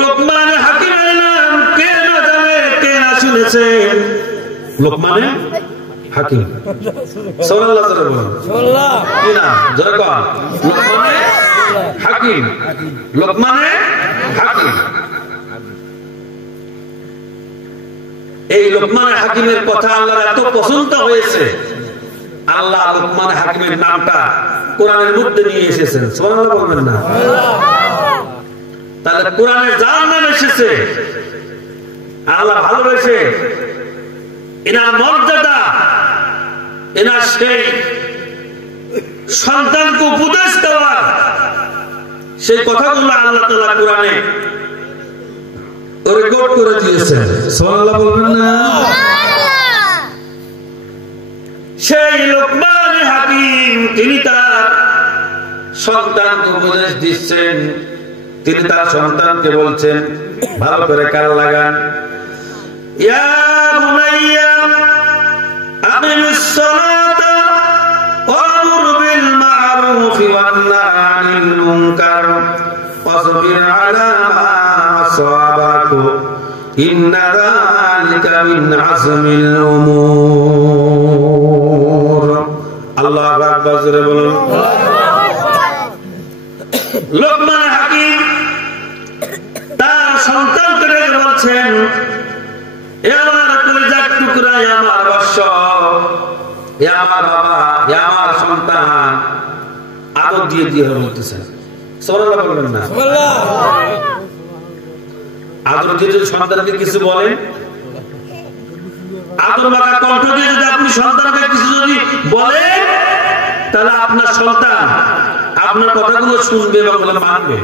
লোকমান হাকিমের নাম কে না জানে, কে না শুনেছে? লোকমান হাকিম। সুবহানাল্লাহ জোরে বলুন। সুবহানাল্লাহ। কি নাম? জোরে বল। লোকমান হাকিম। লোকমান হাকিম। এই লোকমান হাকিমের কথা আল্লাহর এত পছন্দ হয়েছে, আল্লাহ লোকমান হাকিমের নামটা কোরআনের মধ্যে নিয়ে এসেছেন। সুবহানাল্লাহ বলবেন না? তাহলে কোরআনে যার নাম এসেছে আল্লাহ ভালোবেসে এনার মর্যাদা, এনার সেই সন্তানকে উপদেশ দেওয়া, সেই কথাগুলো আল্লাহ তাআলা কোরআনে রেকর্ড করে দিয়েছেন। সুবহানাল্লাহ বলবেন না? সেই লোকমান হাকিম তিনি তার সন্তানকে উপদেশ দিচ্ছেন। তিনি তার সন্তানকে বলছেন, ভালো করে কান লাগান, ইয়া বুনাইয়া আকিমিস সালাতা ওয়া'মুর বিল মা'রুফি ওয়ান নাহি আনিল মুনকার ওয়াসবির আলা মা আসাবাক ইন্না যালিকা মিন আযমিল উমুর। আল্লাহু আকবার জোরে বলুন। লোকমান হাকিম তার সন্তানকে ডেকে বলছেন, এ আমার কলিজার টুকরা, এ আমার বৎস, এ আমার বাবা, এ আমার সন্তান, আদর দিয়ে দিয়ে বলতেছেন। সুবহানাল্লাহ বলবেন না? আদর দিয়ে যদি সন্তানকে কিছু বলেন, আদর মাখা কণ্ঠ দিয়ে যদি আপনি সন্তানকে কিছু যদি বলেন, তাহলে আপনার সন্তান আপনার কথাগুলো শুনবে এবং মানবে,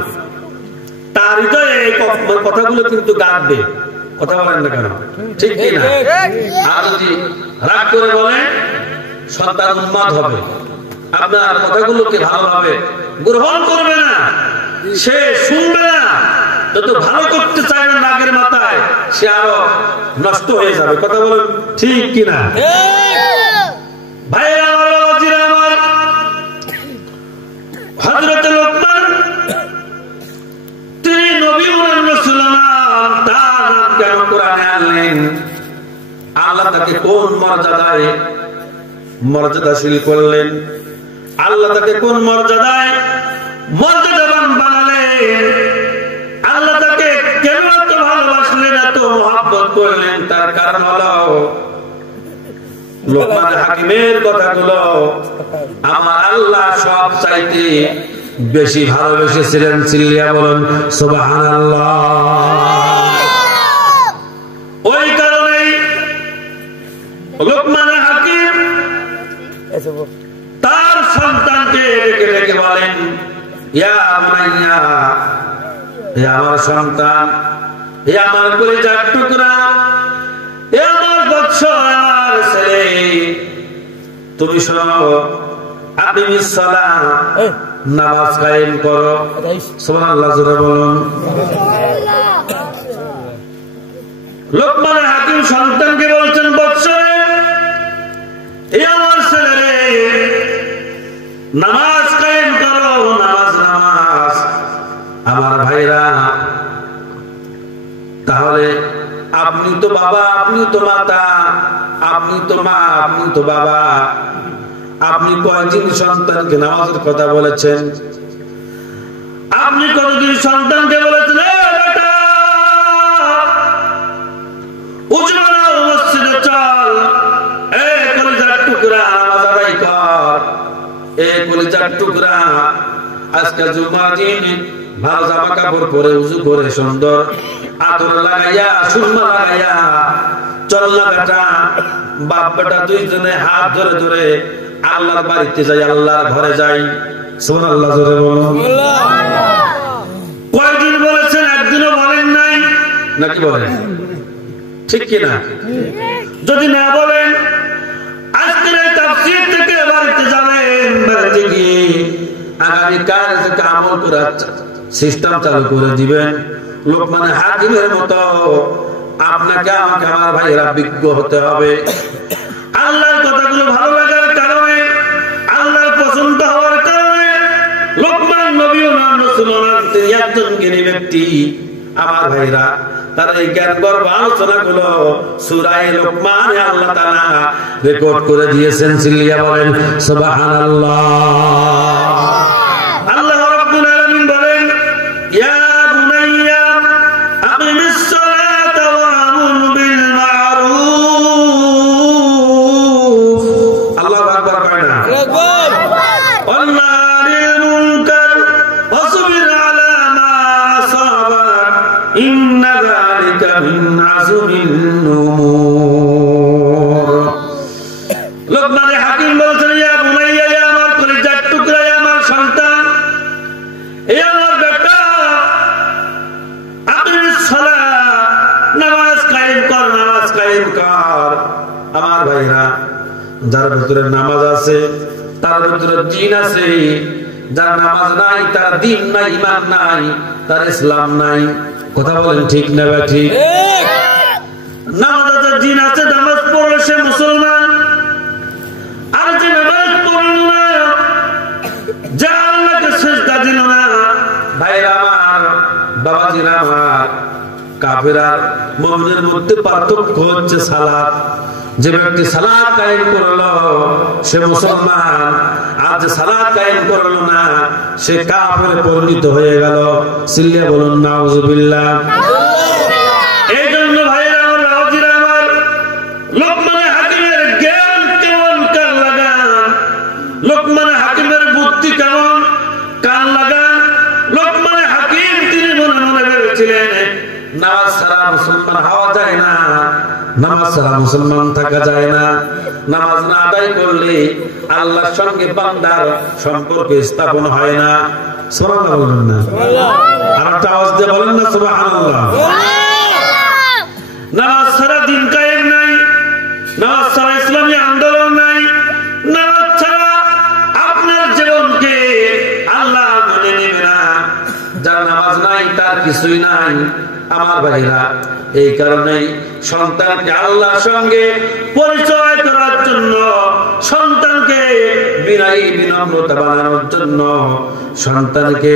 তার হৃদয়ে এই কথাগুলো কিন্তু গাঁথবে। কথা বলেন না কেন? ঠিক কি না? আর যদি রাগ করে বলেন, সন্তান উন্মাদ হবে, আপনার কথাগুলোকে ভালোভাবে গ্রহণ করবে না, সে শুনবে না। যত ভালো করতে চায় না রাগের মাথায়, সে আরো নষ্ট হয়ে যাবে। কথা বলেন ঠিক কিনা? ভাই আমার, বাবাজিরা আমার, হযরত লোকমান তিনি নবী হলেন, রাসূল নন। তার নাম কেন কোরআনে আনলেন? আল্লাহ তাকে কোন মর্যাদায় মর্যাদাশীল করলেন? আল্লাহ তাকে কোন মর্যাদায় মর্যাদাবান বানালেন? আল্লাহ তাকে কেন এত ভালোবাসলেন, এত মহব্বত করলেন? তার কারণ হলো লোকমান হাকিমের কথাগুলো আমার আল্লাহ সব চাইতে বেশি ভালোবেসেছিলেন। চিল্লিয়া বলুন সুবহানাল্লাহ। ওই কারণেই লোকমান হাকিম তার সন্তানকে ডেকে ডেকে বলেন, ইয়া বুনাইয়া, হে আমার সন্তান, হে আমার কলিজার টুকরা, হে আমার বৎস, আমার ছেলে, তুমি শোনো, আকিমিস সালাহ, নামাজ কায়েম করো। সুবহানাল্লাহ জোরে বলুন। লোকমান হাকিম সন্তানকে বলছেন, বৎস, হে আমার ছেলে, নামাজ কায়েম করো। নামাজ নামাজ। আমার ভাইরা, তাহলে আপনি তো বাবা, আপনি তো মাতা, আপনি তো মা, আপনি তো বাবা, আপনি কয়দিন সন্তানকে নামাজের কথা বলেছেন? আপনি কতদিন সন্তানকে বলেছেন, বেটা উজু বানাও, মসজিদে চল, কলিজার টুকরা নামাজ আদায় কর। কলিজার টুকরা, আজকে জুমার দিন ভালো জামা কাপড় পরে, উজু করে, সুন্দর আতর লাগাইয়া, সুরমা লাগাইয়া চল না বেটা। বাপ বেটা দুইজনে হাত ধরে ধরে আল্লাহর বাড়িতে যাই, আল্লাহর ঘরে যাই। সুবহানাল্লাহ জোরে বলুন। কয়দিন বলেছেন? একদিনও বলেন নাই, নাকি বলেন? ঠিক কিনা? যদি না বলেন, আজকের তাফসীর থেকে বাড়িতে যাবেন, বাড়িতে গিয়ে আগামীকাল থেকে আমল করার সিস্টেম চালু করে দিবেন। লোকমান হাকিমের মতো আপনাকে আমাকে, আমার ভাইয়েরা, বিজ্ঞ হতে হবে। আল্লাহর কথাগুলো ভালো লাগার কারণে, আল্লাহর পছন্দ হওয়ার কারণে লোকমান নবী ও রাসূল, তিনি একজন জ্ঞানী ব্যক্তি। আমার ভাইরা তারা এই জ্ঞান গর্ব আলোচনা গুলো সূরা লোকমানে আল্লাহ তাআলা রেকর্ড করে দিয়েছেন। চিল্লিয়া বলেন সুবহানাল্লাহ। আল্লাহ রাব্বুল আলামিন বলেন ইয়া বুনাইয়া আকিমিস সালাতা ওয়া আমুর বিল মারুফ। আল্লাহু আকবার কয় না? লোকমানে হাকিম বলেছেন ইয়া বুনাইয়া, ইয়া আমার কলিজার টুকরা, ইয়া আমার সন্তান, ইয়া আমার বেটা, আকিমিস সালাত, নামাজ কায়েম কর, নামাজ কায়েম কর। আমার ভাইরা যার ভিতরে নামাজ আছে তার ভিতরে দ্বীন আছে, যার নামাজ নাই তার দ্বীন নাই, ঈমান নাই, তার ইসলাম নাই। কথা বলেন ঠিক না ঠিক? নামাজ আছে, দ্বীন আছে, নামাজ পড়লে সে মুসলমান। আর যে নামাজ পড়ল না, যে আল্লাহকে সিজদা দিল না, ভাইরা আমার, বাবাজিরা আমার, কাফের আর মুমিনের মধ্যে পার্থক্য হচ্ছে সালাত। যে ব্যক্তি সালাত কায়েম করলো সে মুসলমান, আর যে সালাত কায়েম করলো না সে কাফেরে পরিণত হয়ে গেল। সিল্লিয়া বলুন নাউজুবিল্লাহ। এই জন্য ভাইরা আমার, বাবাজিরা আমার, লোকমানে হাকিমের জ্ঞান কেমন কান লাগান, লোকমানে হাকিমের বুদ্ধি কেমন কান লাগান। লোকমানে হাকিম তিনি মনে মনে ভেবেছিলেন নামাজ ছাড়া মুসলমান হওয়া যায় না, নামাজ ছাড়া মুসলমান থাকা যায় না, নামাজ না আদায় করলে আল্লাহর সঙ্গে বান্দার সম্পর্ক স্থাপন হয় না। সুবহানাল্লাহ বলেন না? আর একটা আওয়াজ দিয়ে বলেন না সুবহানাল্লাহ। নামাজ ছাড়া দিন কায়েম নাই, নামাজ ছাড়া ইসলামী আন্দোলন নাই, নামাজ ছাড়া আপনার জীবনকে আল্লাহ মেনে নেবে না। যার নামাজ নাই তার কিছুই নাই। আমার ভাইরা, এই কারণেই সন্তানকে আল্লাহর সঙ্গে পরিচয় করার জন্য, সন্তানকে বিনয়ী বিনম্রতা বানানোর জন্য, সন্তানকে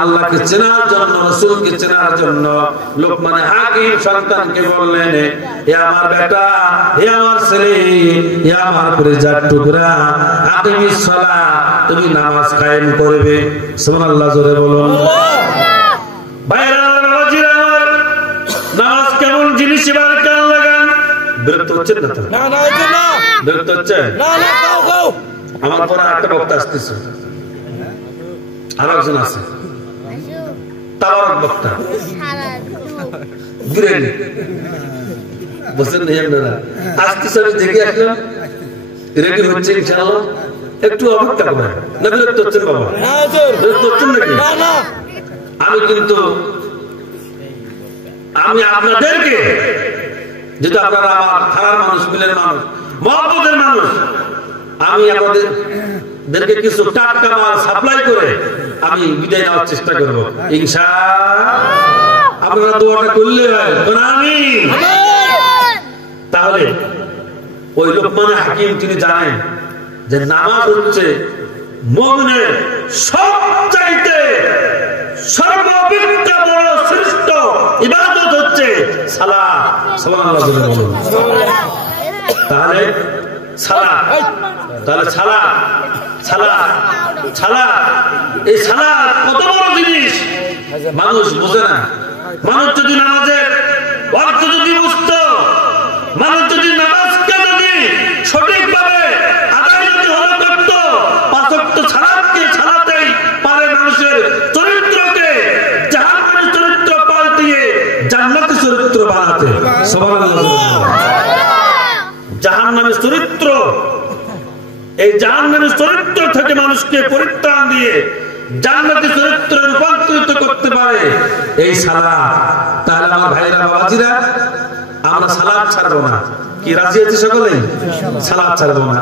আল্লাহকে চেনার জন্য, রাসূলকে চেনার জন্য লোকমানে হাকিম সন্তানকে বললেন হে আমার বেটা, হে আমার ছেলে, হে আমার কলিজার টুকরা, আকিমিস সালাত, তুমি নামাজ কায়েম করবে। সুবহানাল্লাহ, জোরে বলুন। ভাইরা আমার, নামাজ কেমন জিনিস এবার কান লাগান। বিরক্ত হচ্ছেন না তো? না, বিরক্ত হচ্ছে? আমার পরে একটা বক্তা আসতেছে, আর একজন আছে তাবারক বক্তা, বুঝলেন না? আপনারা আসতেছে, আমি দেখে আসলাম রেডি হচ্ছে ইনশাআল্লাহ, একটু অপেক্ষা করেন। না বিরক্ত হচ্ছেন বাবা? বিরক্ত হচ্ছেন নাকি? আমি কিন্তু আপনাদেরকে, যেহেতু আপনারা আমার থানার মানুষ, বিলের মানুষ, মহব্বতের মানুষ, আমি আপনাদেরকে কিছু টাটকা মাল সাপ্লাই করে আমি বিদায় নেওয়ার চেষ্টা করব ইনশাআল্লাহ। আপনারা দোয়াটা করলে আমিন। তাহলে ওই লোকমানে হাকিম তিনি জানেন যে নামাজ হচ্ছে মুমিনের সবচাইতে সর্বাপেক্ষা বড় শ্রেষ্ঠ ইবাদত হচ্ছে সালাত। সুবহানাল্লাহ বলুন। তাহলে সালাত, এই সালাত কত বড় জিনিস মানুষ বুঝে না। মানুষ যদি নামাজের অর্থ যদি বুঝতো, মানুষ যদি নামাজকে যদি সঠিকভাবে আদায় যদি হলো করতো, পাঁচ ওয়াক্ত সালাতকে সালাতেই পারে মানুষের চরিত্রকে জাহান্নামী চরিত্র পাল্টিয়ে জান্নাতি চরিত্র বানাতে। সুবহানাল্লাহ। জাহান্নামী চরিত্র, এই জাহান্নামী চরিত্র থেকে মানুষকে পরিত্রাণ দিয়ে জান্নাতি চরিত্রে রূপান্তরিত করতে পারে এই সালাত। তাহলে আমার ভাইরা, বাবাজিরা, আমরা সালাত ছাড়বো না। কি রাজি আছি সকলেই? সালাত ছাড়বো না।